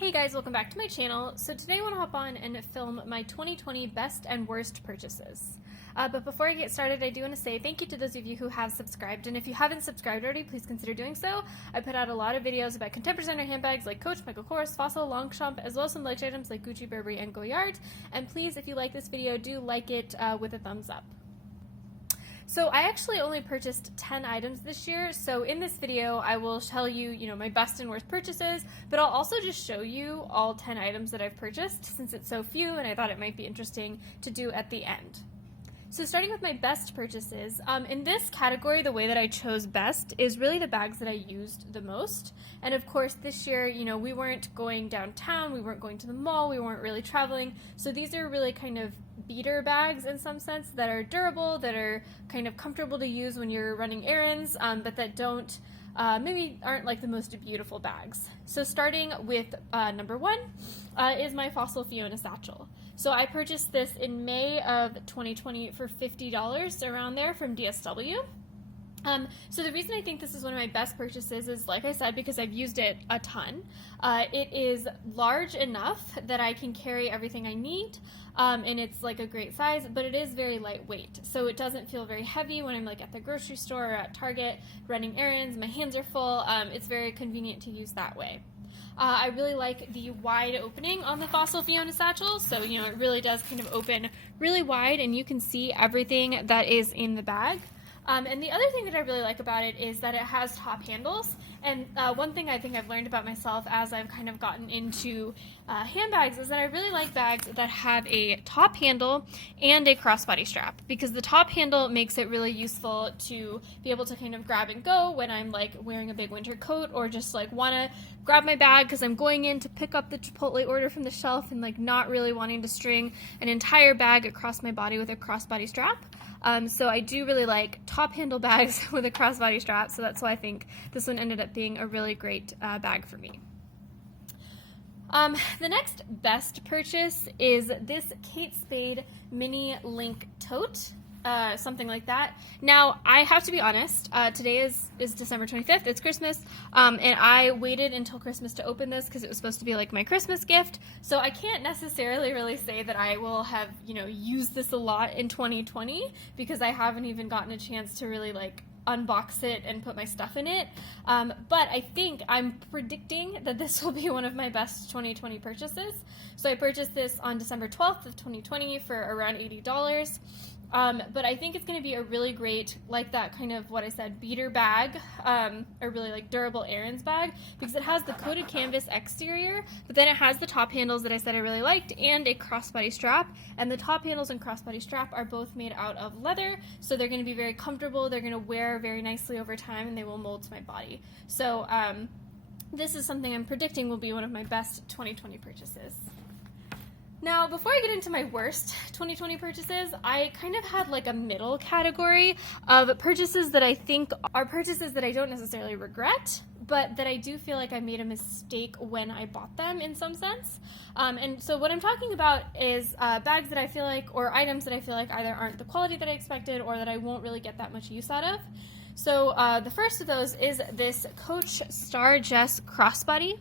Hey guys, welcome back to my channel. So today I want to hop on and film my 2020 best and worst purchases. But before I get started, I do want to say thank you to those of you who have subscribed, and if you haven't subscribed already, please consider doing so. I put out a lot of videos about contemporary designer handbags like Coach, Michael Kors, Fossil, Longchamp, as well as some luxury items like Gucci, Burberry, and Goyard. And please, if you like this video, do like it with a thumbs up. So I actually only purchased 10 items this year, so in this video I will tell you, my best and worst purchases, but I'll also just show you all 10 items that I've purchased since it's so few and I thought it might be interesting to do at the end. So starting with my best purchases, in this category, the way that I chose best is really the bags that I used the most. And of course, this year, we weren't going downtown, we weren't going to the mall, we weren't really traveling. So these are really kind of beater bags in some sense that are durable, that are kind of comfortable to use when you're running errands, but that don't maybe aren't like the most beautiful bags. So starting with number one is my Fossil Fiona Satchel. So I purchased this in May of 2020 for $50 around there from DSW. So the reason I think this is one of my best purchases is, like I said, because I've used it a ton. It is large enough that I can carry everything I need, and it's like a great size, but it is very lightweight. So it doesn't feel very heavy when I'm like at the grocery store or at Target running errands. My hands are full. It's very convenient to use that way. I really like the wide opening on the Fossil Fiona Satchel. So, it really does kind of open really wide and you can see everything that is in the bag. And the other thing that I really like about it is that it has top handles. And one thing I think I've learned about myself as I've kind of gotten into handbags is that I really like bags that have a top handle and a crossbody strap, because the top handle makes it really useful to be able to kind of grab and go when I'm like wearing a big winter coat, or just like want to grab my bag because I'm going in to pick up the Chipotle order from the shelf and like not really wanting to string an entire bag across my body with a crossbody strap. So I do really like top handle bags with a crossbody strap, so that's why I think this one ended up being a really great bag for me. The next best purchase is this Kate Spade mini link tote. Something like that. Now, I have to be honest, today is December 25th, it's Christmas, and I waited until Christmas to open this because it was supposed to be like my Christmas gift, so I can't necessarily really say that I will have, used this a lot in 2020, because I haven't even gotten a chance to really like unbox it and put my stuff in it, but I think I'm predicting that this will be one of my best 2020 purchases. So I purchased this on December 12th of 2020 for around $80. But I think it's going to be a really great, like that kind of what I said, beater bag, a really like durable errands bag, because it has the coated canvas exterior, but then it has the top handles that I said I really liked and a crossbody strap, and the top handles and crossbody strap are both made out of leather, so they're going to be very comfortable, they're going to wear very nicely over time, and they will mold to my body. So this is something I'm predicting will be one of my best 2020 purchases. Now, before I get into my worst 2020 purchases, I kind of had like a middle category of purchases that I think are purchases that I don't necessarily regret, but that I do feel like I made a mistake when I bought them in some sense. And so what I'm talking about is bags that I feel like, or items that I feel like either aren't the quality that I expected or that I won't really get that much use out of. So the first of those is this Coach Star Jess Crossbody.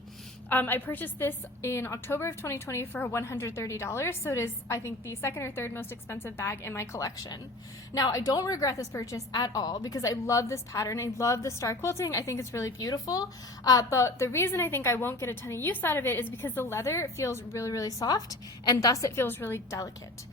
I purchased this in October of 2020 for $130, so it is, I think, the second or third most expensive bag in my collection. Now, I don't regret this purchase at all because I love this pattern. I love the star quilting. I think it's really beautiful, but the reason I think I won't get a ton of use out of it is because the leather feels really, really soft, and thus it feels really delicate.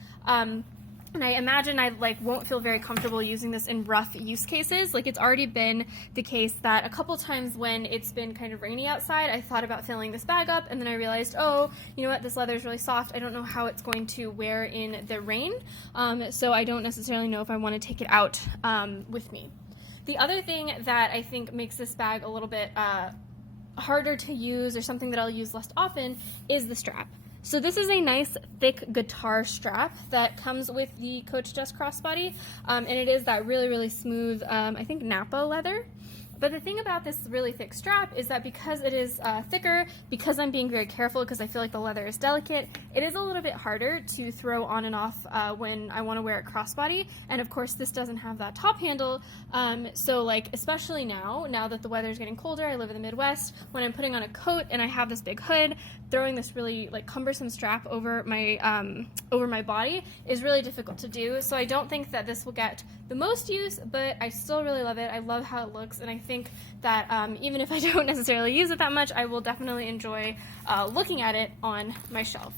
And I imagine I won't feel very comfortable using this in rough use cases. Like, it's already been the case that a couple times when it's been kind of rainy outside, I thought about filling this bag up, and then I realized, oh, you know what, this leather is really soft. I don't know how it's going to wear in the rain, so I don't necessarily know if I want to take it out with me. The other thing that I think makes this bag a little bit harder to use, or something that I'll use less often, is the strap. So this is a nice thick guitar strap that comes with the Coach Jess Crossbody, and it is that really, really smooth, I think Napa leather. But the thing about this really thick strap is that because it is thicker, because I'm being very careful, because I feel like the leather is delicate, it is a little bit harder to throw on and off when I want to wear it crossbody. And of course this doesn't have that top handle, so like especially now that the weather is getting colder, I live in the Midwest, when I'm putting on a coat and I have this big hood, throwing this really like cumbersome strap over my body is really difficult to do. So I don't think that this will get the most use, but I still really love it. I love how it looks, and I think that even if I don't necessarily use it that much, I will definitely enjoy looking at it on my shelf.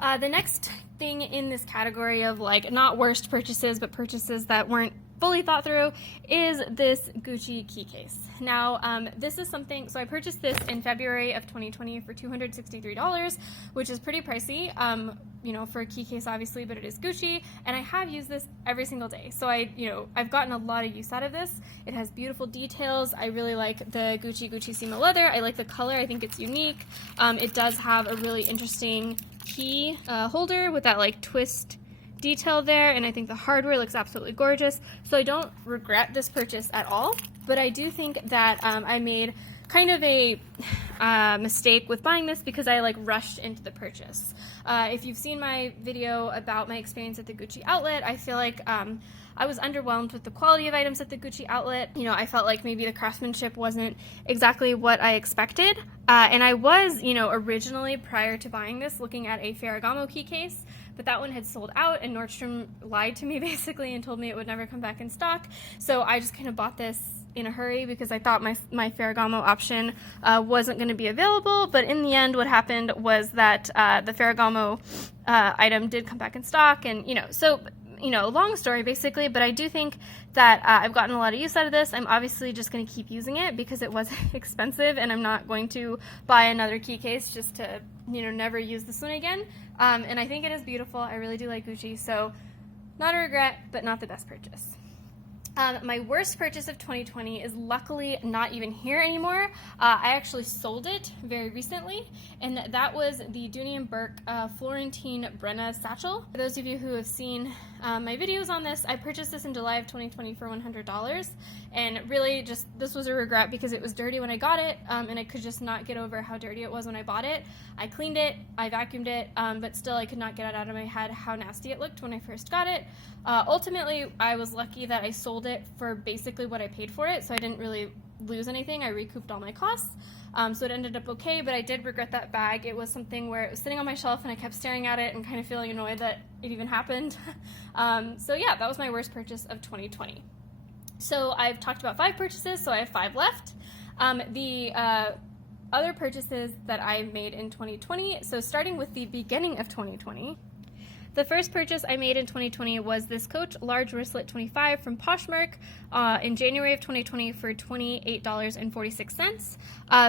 The next thing in this category of like not worst purchases, but purchases that weren't fully thought through, is this Gucci key case. Now, this is something, so I purchased this in February of 2020 for $263, which is pretty pricey, you know, for a key case obviously, but it is Gucci, and I have used this every single day. So I've gotten a lot of use out of this. It has beautiful details. I really like the Guccissima leather. I like the color. I think it's unique. It does have a really interesting key holder with that like twist detail there, and I think the hardware looks absolutely gorgeous. So I don't regret this purchase at all, but I do think that I made kind of a mistake with buying this because I like rushed into the purchase. If you've seen my video about my experience at the Gucci outlet, I feel like I was underwhelmed with the quality of items at the Gucci outlet. You know, I felt like maybe the craftsmanship wasn't exactly what I expected. And I was, you know, originally prior to buying this looking at a Ferragamo key case, but that one had sold out and Nordstrom lied to me basically and told me it would never come back in stock. So I just kind of bought this in a hurry because I thought my Ferragamo option wasn't going to be available, but in the end what happened was that the Ferragamo item did come back in stock, and so long story basically, but I do think that I've gotten a lot of use out of this. I'm obviously just going to keep using it because it was expensive, and I'm not going to buy another key case just to never use this one again, and I think it is beautiful. I really do like Gucci, so not a regret, but not the best purchase. My worst purchase of 2020 is luckily not even here anymore. I actually sold it very recently, and that was the Dooney Burke Florentine Brenna Satchel. For those of you who have seen my videos on this, I purchased this in July of 2020 for $100, and really just this was a regret because it was dirty when I got it, and I could just not get over how dirty it was when I bought it. I cleaned it, I vacuumed it, but still I could not get it out of my head how nasty it looked when I first got it. Ultimately, I was lucky that I sold it for basically what I paid for it, so I didn't really lose anything. I recouped all my costs, so it ended up okay, but I did regret that bag. It was something where it was sitting on my shelf and I kept staring at it and kind of feeling annoyed that it even happened. So yeah, that was my worst purchase of 2020. So I've talked about 5 purchases, so I have 5 left. The other purchases that I made in 2020, so starting with the beginning of 2020, the first purchase I made in 2020 was this Coach Large Wristlet 25 from Poshmark in January of 2020 for $28.46.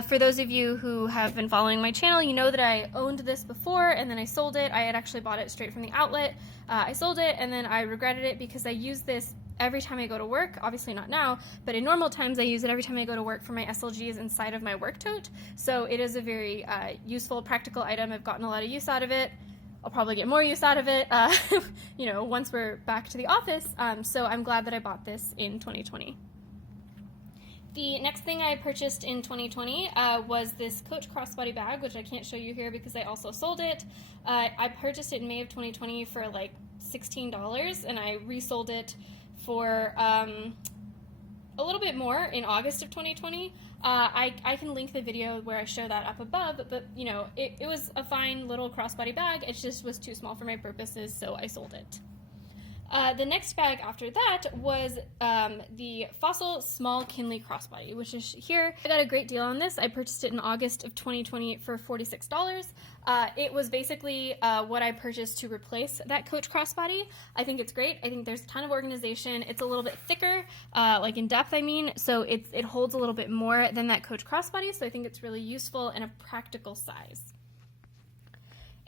For those of you who have been following my channel, you know that I owned this before and then I sold it. I had actually bought it straight from the outlet. I sold it and then I regretted it because I use this every time I go to work. Obviously not now, but in normal times I use it every time I go to work for my SLGs inside of my work tote. So it is a very useful, practical item. I've gotten a lot of use out of it. I'll probably get more use out of it, once we're back to the office, so I'm glad that I bought this in 2020. The next thing I purchased in 2020 was this Coach Crossbody Bag, which I can't show you here because I also sold it. I purchased it in May of 2020 for like $16, and I resold it for a little bit more in August of 2020. I can link the video where I show that up above, but it was a fine little crossbody bag. It just was too small for my purposes, so I sold it. The next bag after that was the Fossil Small Kinley Crossbody, which is here. I got a great deal on this. I purchased it in August of 2020 for $46. It was basically what I purchased to replace that Coach Crossbody. I think it's great. I think there's a ton of organization. It's a little bit thicker, like in depth, I mean, so it holds a little bit more than that Coach Crossbody, so I think it's really useful and a practical size.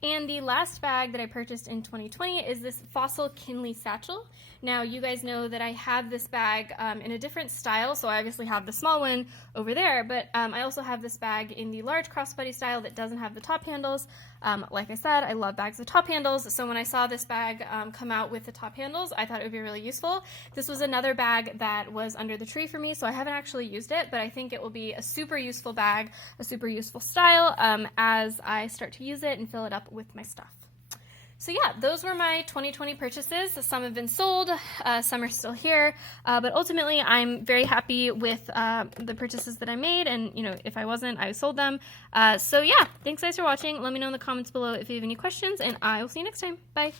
And the last bag that I purchased in 2020 is this Fossil Kinley Satchel. Now, you guys know that I have this bag in a different style, so I obviously have the small one over there, but I also have this bag in the large crossbody style that doesn't have the top handles. Like I said, I love bags with top handles, so when I saw this bag come out with the top handles, I thought it would be really useful. This was another bag that was under the tree for me, so I haven't actually used it, but I think it will be a super useful bag, a super useful style as I start to use it and fill it up with my stuff. So yeah, those were my 2020 purchases. Some have been sold, some are still here, but ultimately I'm very happy with the purchases that I made, and you know, if I wasn't, I sold them. So yeah, thanks guys for watching. Let me know in the comments below if you have any questions, and I will see you next time. Bye!